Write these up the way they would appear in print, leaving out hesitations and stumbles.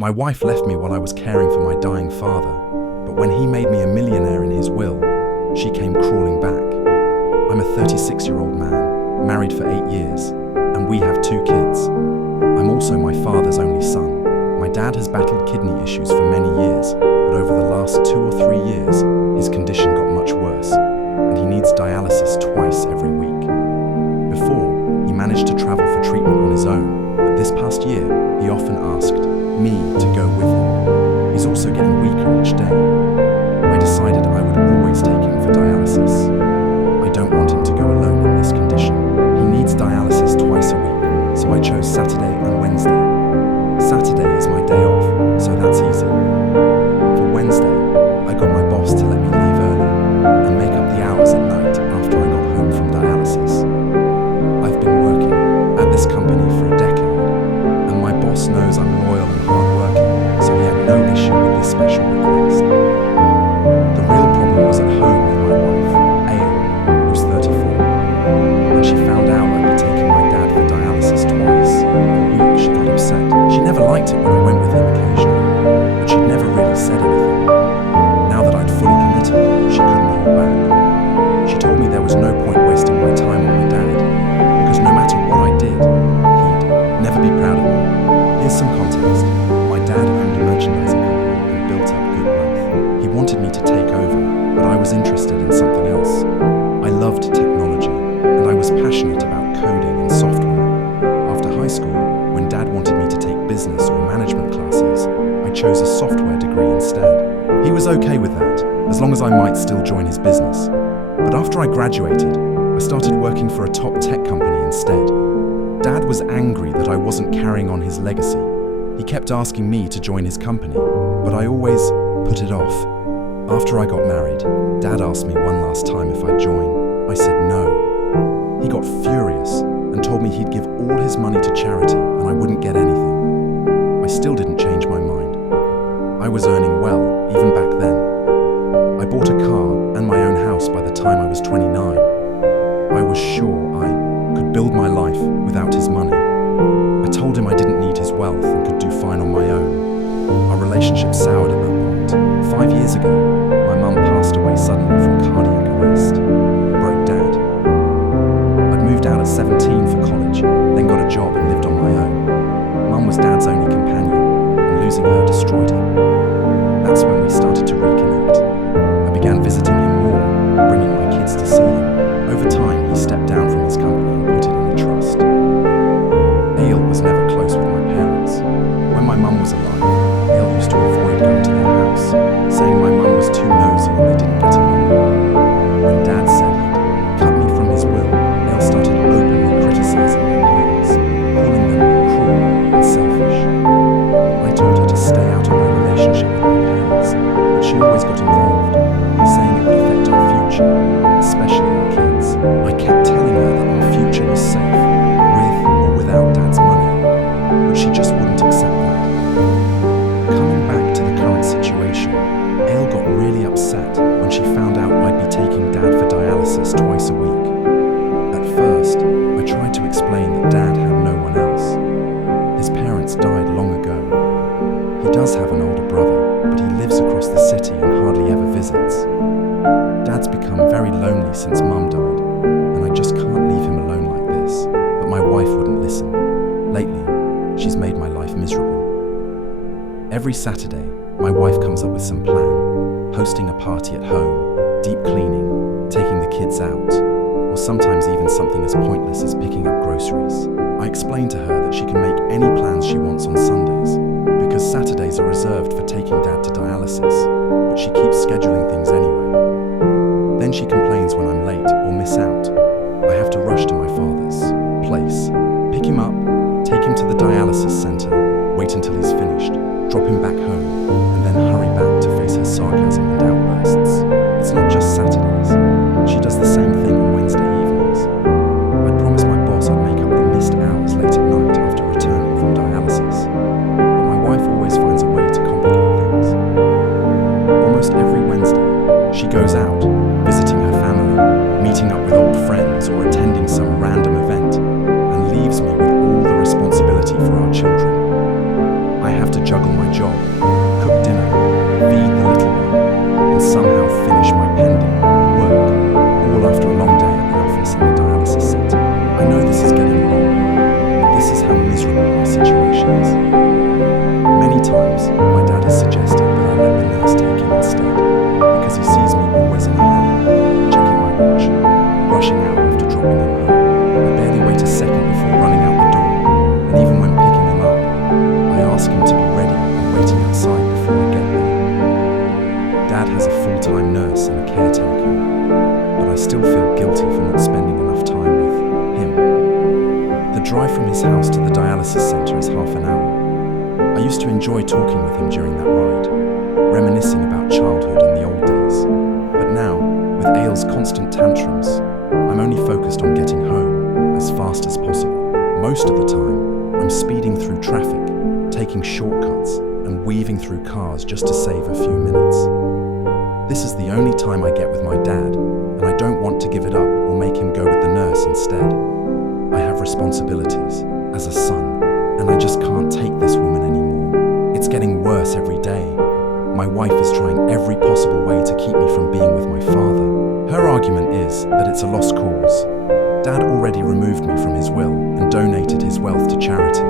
My wife left me while I was caring for my dying father, but when he made me a millionaire in his will, she came crawling back. I'm a 36-year-old man, married for 8 years, and we have 2 kids. I'm also my father's only son. My dad has battled kidney issues for many years, but over the last 2 or 3 years, his condition got much worse, and he needs dialysis twice every week. Before, he managed to travel for treatment on his own, but this past year, he often asked me to go with him. He's also getting weaker each day. I decided I would always take him for dialysis. I don't want him to go alone in this condition. He needs dialysis twice a week, so I chose Saturday and Wednesday. Saturday is my day off, so that's easy. For Wednesday, I got my boss to let me leave early and make up the hours at night after I got home from dialysis. I've been working at this company for a decade, and my boss knows I'm loyal and hardworking, so he had no issue with this special request. The real problem was at home with my wife, Ale, who's 34. When she found out I'd be taking my dad for dialysis twice a week, she got upset. She never liked it when I went with him occasionally, but she'd never really said anything. Now that I'd fully committed, she couldn't hold back. She told me there was no point wasting my time on my dad, because no matter what I did, he'd never be proud of me. Here's some context. My dad owned a merchandising company and built up good wealth. He wanted me to take over, but I was interested in something else. I loved technology, and I was passionate about coding and software. After high school, when Dad wanted me to take business or management classes, I chose a software degree instead. He was okay with that, as long as I might still join his business. But after I graduated, I started working for a top tech company instead. Dad was angry that I wasn't carrying on his legacy. He kept asking me to join his company, but I always put it off. After I got married, Dad asked me one last time if I'd join. I said no. He got furious and told me he'd give all his money to charity and I wouldn't get anything. I still didn't change my mind. I was earning well, even back then. I bought a car and my own house by the time I was 29. I was sure I could build my life without his money. I told him I didn't need his wealth and could do fine on my own. Our relationship soured at that point. 5 years ago, my mum passed away suddenly from cardiac arrest. It broke Dad. I'd moved out at 17 for college, then got a job and lived on my own. Mum was Dad's only companion, and losing her destroyed him. That's when we started to reconnect. I began visiting him more, bringing my kids to see him. Over time, he stepped down from his company and put it in a trust. Ale was never close with my parents. When my mum was alive, Ale used to avoid going to their house, saying my mum was too nosy and they didn't get along. When Dad said he'd cut me from his will, Ale started openly criticizing my parents, calling them cruel and selfish. I told her to stay out of my relationship with my parents, but she always got involved, saying it would affect our future, especially our kids. I kept telling her that our future was safe, with or without Dad's money, but she just wouldn't accept that. Coming back to the current situation, Ale got really upset when she found out I'd be taking Dad for dialysis twice a week. At first, I tried to explain that Dad had no one else. His parents died long ago. He does have an older brother, but he lives across the city and hardly ever visits. Dad's become very lonely since Mum died, and I just can't leave him alone like this. But my wife wouldn't listen. Lately, she's made my life miserable. Every Saturday, my wife comes up with some plan, hosting a party at home, deep cleaning, taking the kids out, or sometimes even something as pointless as picking up groceries. I explain to her that she can make any plans she wants on Sundays, because Saturdays are reserved for taking Dad to dialysis, but she keeps scheduling things anyway. Then she complains when I'm late or miss out. I have to rush to my father's place, pick him up, take him to the dialysis center, wait until he's finished, drop him back home, and then hurry back to face her sarcasm and outbursts. It's not just Saturdays. She does the same thing on Wednesday evenings. I'd promised my boss I'd make up the missed hours late at night after returning from dialysis, but my wife always finds a way to complicate things. Almost every Wednesday, she goes out, visiting her family, meeting up with old friends, or attending some random event, and leaves me with all the responsibility for our children. I drive from his house to the dialysis centre is half an hour. I used to enjoy talking with him during that ride, reminiscing about childhood and the old days. But now, with Aile's constant tantrums, I'm only focused on getting home as fast as possible. Most of the time, I'm speeding through traffic, taking shortcuts, and weaving through cars just to save a few minutes. This is the only time I get with my dad, and I don't want to give it up or make him go with the nurse instead. I have responsibilities as a son, and I just can't take this woman anymore. It's getting worse every day. My wife is trying every possible way to keep me from being with my father. Her argument is that it's a lost cause. Dad already removed me from his will and donated his wealth to charity,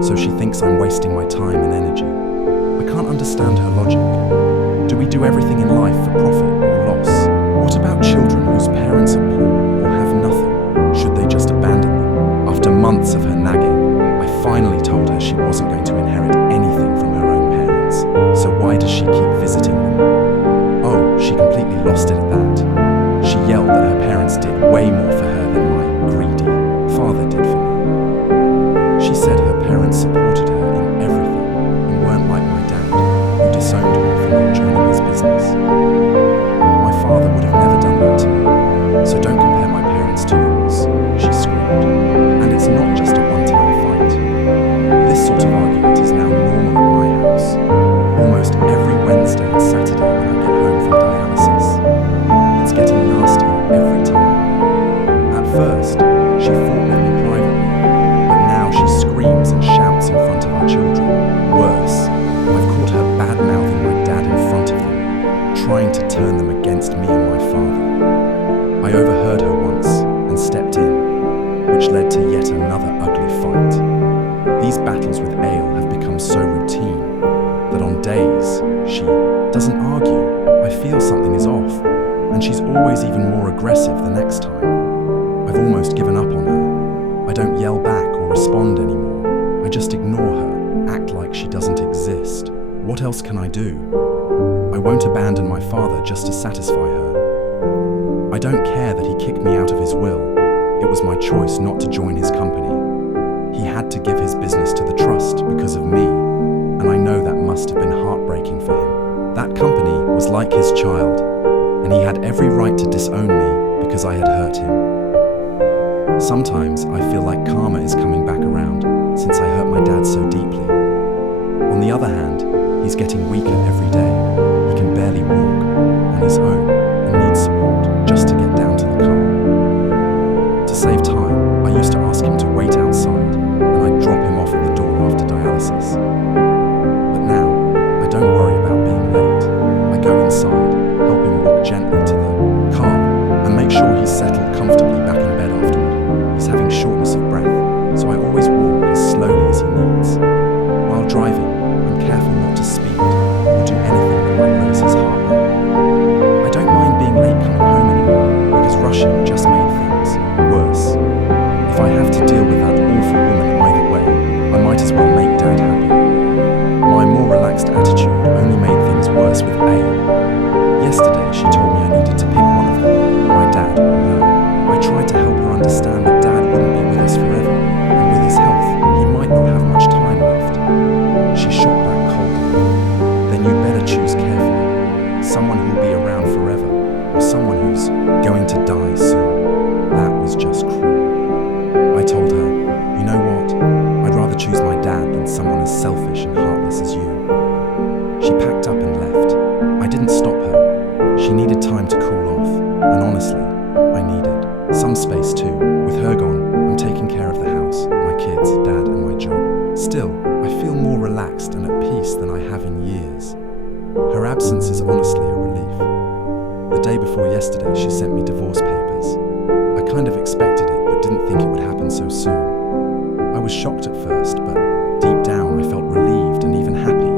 so she thinks I'm wasting my time and energy. I can't understand her logic. Do we do everything in life for profit or loss? What about children whose parents are poor or have nothing? Should they just abandon them? After months of her nagging, I finally told her she wasn't going to inherit anything from her own parents, so why does she keep visiting them? Oh, she completely lost it at that. She yelled that her parents did way more for her than my greedy father did for me. She said her parents supported her in everything and weren't like my dad, who disowned me for not joining his business. My father would have never done that to me, so don't compare my parents to yours, she screamed. And it's not just a one-time fight. This sort of argument is now normal at my house, almost every Wednesday and Saturday when I get home from dialysis. It's getting nastier every time. At first, she fought with me privately, but now she screams and shouts in front of our children. Worse, I've caught her bad-mouthing my dad in front of them, trying to turn them against me and my father. I overheard her once and stepped in, which led to yet another ugly fight. These battles with Aile have become so routine that on days she doesn't argue, I feel something is off, and she's always even more aggressive the next time. I've almost given up on her. I don't yell back or respond anymore. I just ignore her, act like she doesn't exist. What else can I do? I won't abandon my father just to satisfy her. I don't care that he kicked me out of his will. It was my choice not to join his company. He had to give his business to the trust because of me, and I know that must have been heartbreaking for him. That company was like his child, and he had every right to disown me because I had hurt him. Sometimes I feel like karma is coming back around since I hurt my dad so deeply. On the other hand, he's getting weaker every day. He can barely walk on his own and needs support just to get down to the car. To save time, I used to ask him to wait outside, and I'd drop him off at the door after dialysis. But now, I don't worry about being late. I go inside, help him walk gently to the car, and make sure he's settled comfortably back in bed afterward. He's having shortness of breath, so I always walk as slowly as he needs. While driving, I'm careful not to speed or do anything that might raise his heart rate. I don't mind being late coming home anymore, because rushing just made things worse. If I have to deal with that awful woman either way, I might as well make Dad happy. My more relaxed attitude only made things worse with Aile. Yesterday, she told me I needed to pick one of them, my dad or her. I tried to help her understand that Dad wouldn't be with us forever, and with his health, he might not have much time left. She shot back coldly. Then you better choose carefully. Someone who'll be around forever, or someone who's going to die soon. That was just cruel. I told her, you know what? I'd rather choose my dad than someone as selfish and heartless as you. She packed up and left. I didn't stop her. She needed time to cool off, and honestly, I needed some space too. With her gone, I'm taking care of the house, my kids, Dad, and my job. Still, I feel more relaxed and at peace than I have in years. Her absence is honestly a relief. The day before yesterday, she sent me divorce papers. I kind of expected it, but didn't think it would happen so soon. I was shocked at first, but deep down I felt relieved and even happy.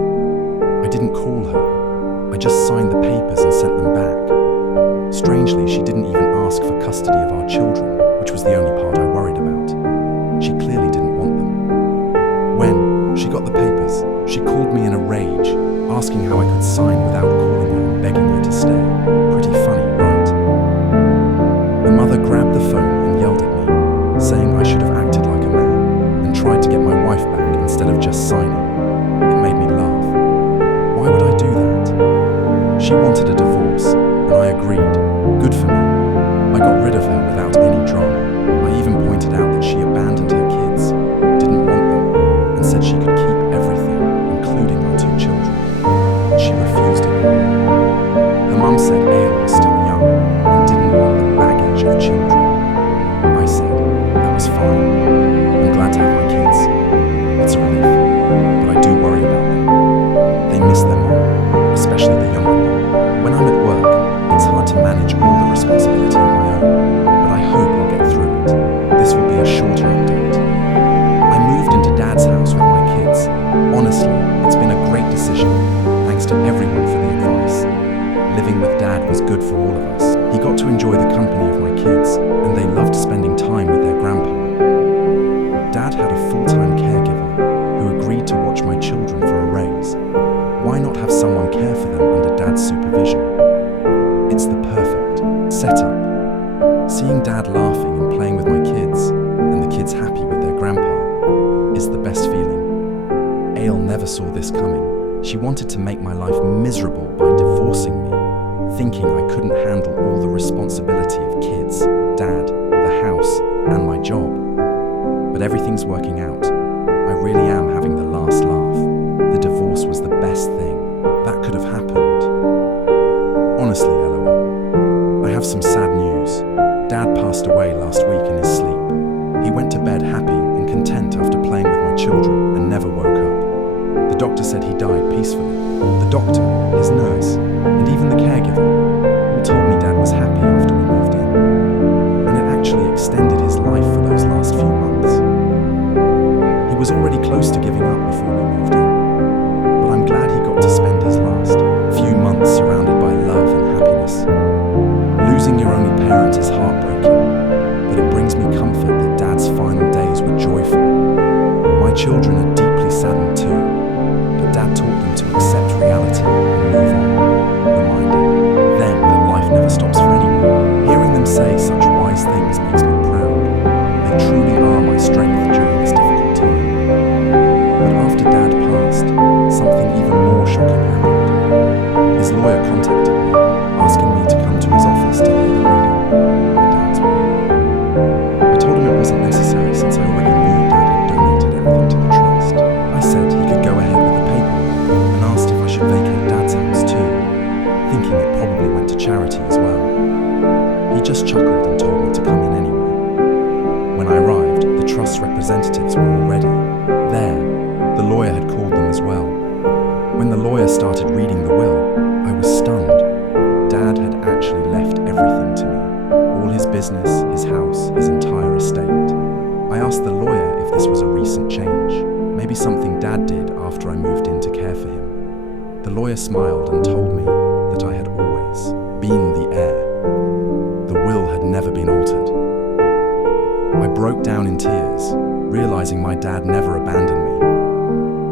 I didn't call her. I just signed the papers and sent them back. Strangely, she didn't even ask for custody of our children, which was the only part I worried about. She clearly didn't want them. When she got the papers, she called me in a rage, asking how I could sign without calling her and begging her to stay. Pretty funny, right? The mother grabbed the phone and yelled at me, saying I should have acted like a man. instead of just signing. It made me laugh. Why would I do that? She wanted a divorce, and I agreed. Good for me. I got rid of her without any drama. I even pointed out that she abandoned her kids, didn't want them, and said she could keep everything, including our 2 children. And she refused it. Her mum said Ale was still young and didn't want the baggage of children. I said that was fine. I'm glad to have my kids. It's a relief, but I do worry about them. They miss their mom, especially the younger one. When I'm at work, it's hard to manage all the responsibility on my own, but I hope I'll get through it. This will be a shorter update. I moved into Dad's house with my kids. Honestly, it's been a great decision. Thanks to everyone for the advice. Living with Dad was good for all of us. He got to enjoy the company of my kids, and they loved spending time with their grandpa. Dad had a full-time caregiver who agreed to watch my children for a raise. Why not have someone care for them under Dad's supervision? It's the perfect setup. Seeing Dad laughing and playing with my kids, and the kids happy with their grandpa, is the best feeling. Ale never saw this coming. She wanted to make my life miserable by divorcing me, thinking I couldn't handle all the responsibility of kids, Dad, the house, and my job. But everything's working out. I really am having the last laugh. The divorce was the best thing that could have happened. Honestly, LOL. I have some sad news. Dad passed away last week in his sleep. He went to bed happy and content after playing with my children and never woke up. The doctor said he died peacefully. The doctor, his nurse, and even the caregiver all told me Dad was happy after we moved in. And it actually extended his life for those last few months. He was already close to giving up before we moved in. But I'm glad he got to spend his last few months surrounded by love and happiness. Losing your only parent is heartbreaking, but it brings me comfort that Dad's final days were joyful. My children are deeply saddened too, but Dad taught them to accept reality and move on, reminding them that life never stops for anyone. Hearing them say such wise things makes me proud. They truly are my strength during this difficult time. But after Dad passed, something even more shocking happened. His lawyer contacted me, asking me to come to his office to hear the reading of Dad's will. I told him it wasn't necessary since I already knew Dad had donated everything to the trust. I said he could go ahead with the paperwork and asked if I should vacate Dad's house too, thinking it probably went to charity as well. He just chuckled and told me to come in anyway. When I arrived, the trust's representatives were already there. The lawyer had called them as well. When the lawyer started reading the will, I was stunned. Dad had actually left everything to me. All his business, his house, his entire estate. I asked the lawyer if this was a recent change, maybe something Dad did after I moved in to care for him. The lawyer smiled and told me that I had always been the heir. The will had never been altered. I broke down in tears, realizing my dad never abandoned me.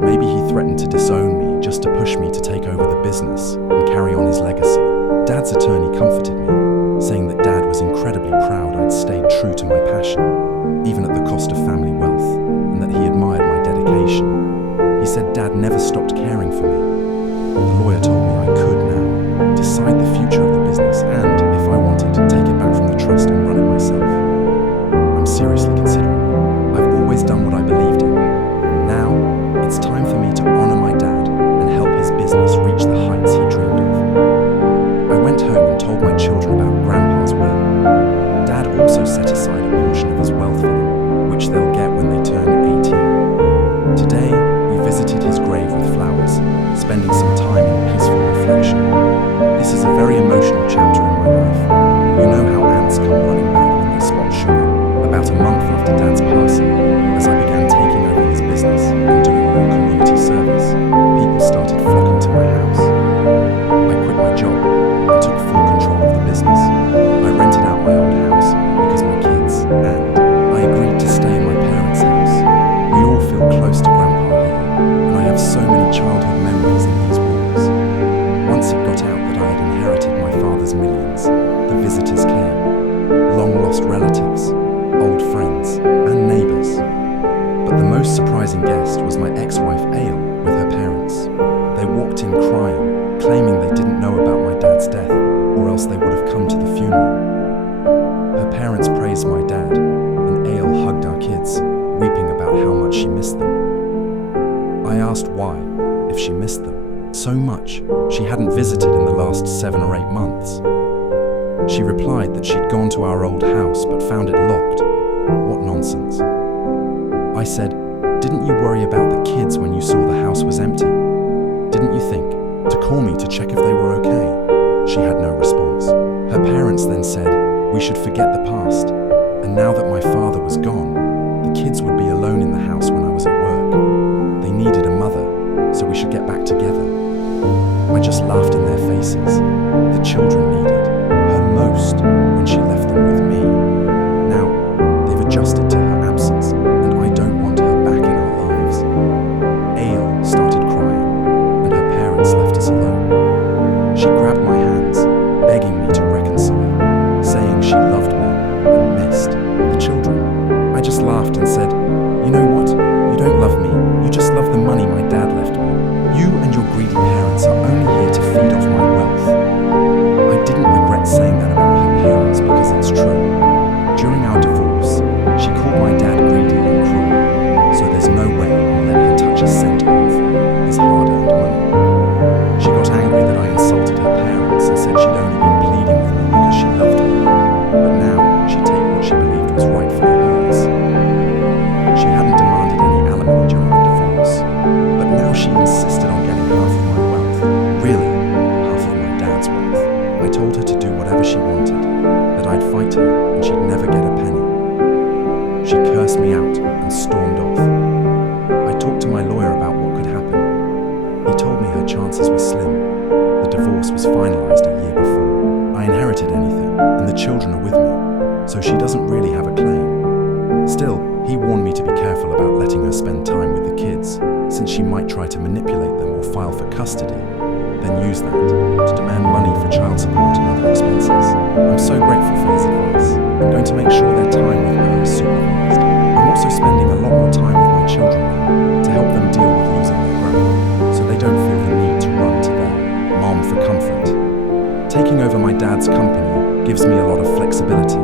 Maybe he threatened to disown me just to push me to take over the business and carry on his legacy. Dad's attorney comforted me, saying that Dad was incredibly proud I'd stayed true to my passion, even at the cost of family wealth, and that he admired my dedication. He said Dad never stopped caring for me. The lawyer told me I could now decide the future of the business and, if I wanted, take it back from the trust and run it myself. I'm seriously considering it. I've always done what I believed in. Now, it's time for me to honor my dad and help his business reach the heights he dreamed of. I went home and told my children about Grandpa's will. Dad also set aside a portion of his wealth for them, which they'll get when they turn 18. Today, we visited his grave with flowers, spending some time in peaceful reflection. This is a very emotional chapter in my life. You know how ants come running back when they spot sugar. About a month after Dad's passing, as I began taking over his business and doing more community service, people started flocking to my house. I quit my job and took full control of the business. I rented out my old house because my kids, and I agreed to stay in my parents' house. We all feel close to Grandpa here, and I have so many childhood memories in these walls. Once it got out that I had inherited my father's millions, the visitors came. Long-lost relatives, old friends, and neighbours. But the most surprising guest was my asked why, if she missed them so much she hadn't visited in the last 7 or 8 months. She replied that she'd gone to our old house but found it locked. What nonsense. I said, "Didn't you worry about the kids when you saw the house was empty? Didn't you think to call me to check if they were okay?" She had no response. Her parents then said we should forget the past, and now that my father was gone, the kids would be alone in the house when I was at work. They needed a mother, so we should get back together. I just laughed in their faces. The children needed her most when she left them with me. Now, they've adjusted to her absence, and I don't want her back in our lives. Aile started crying, and her parents left us alone. She grabbed my hands, begging me to reconcile, saying she loved me and missed the children. I just laughed and said, "You know what? You don't love me. You just love the money my dad left me. You and your greedy parents are only here to feed off my wealth." I didn't regret saying that about her parents because it's true. During our divorce, she called my dad greedy and cruel, so there's no way I'll let her touch a cent of his hard-earned money. She got angry that I insulted her parents and said she'd only been pleading with me because she loved me, but now she'd take what she believed was rightfully hers. She hadn't demanded any alimony during the divorce, but now she insisted on getting half of my wealth, really, half of my dad's wealth. I told her to do whatever she wanted, that I'd fight her and she'd never get a penny. She cursed me out and stormed off. I talked to my lawyer about what could happen. He told me her chances were slim. The divorce was finalized a year before. I inherited anything, and the children are with me, so she doesn't really have a claim. Still, he warned me to be careful about letting her spend time with the kids, since she might try to manipulate them or file for custody, then use that to demand money for child support and other expenses. I'm so grateful for his advice. I'm going to make sure their time with her is supervised. I'm also spending a lot more time with my children now to help them deal with losing their grandma, so they don't feel the need to run to their mom for comfort. Taking over my dad's company gives me a lot of flexibility.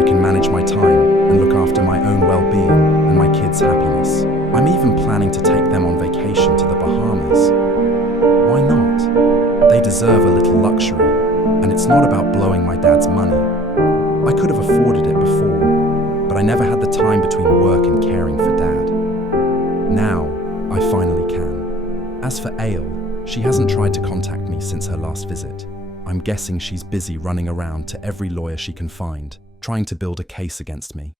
I can manage my time and look after my own well-being and my kids' happiness. I'm even planning to take them on vacation to the Bahamas. Why not? They deserve a little luxury, and it's not about blowing my dad's money. I could have afforded it before, but I never had the time between work and caring for dad. Now, I finally can. As for Aile, she hasn't tried to contact me since her last visit. I'm guessing she's busy running around to every lawyer she can find, trying to build a case against me.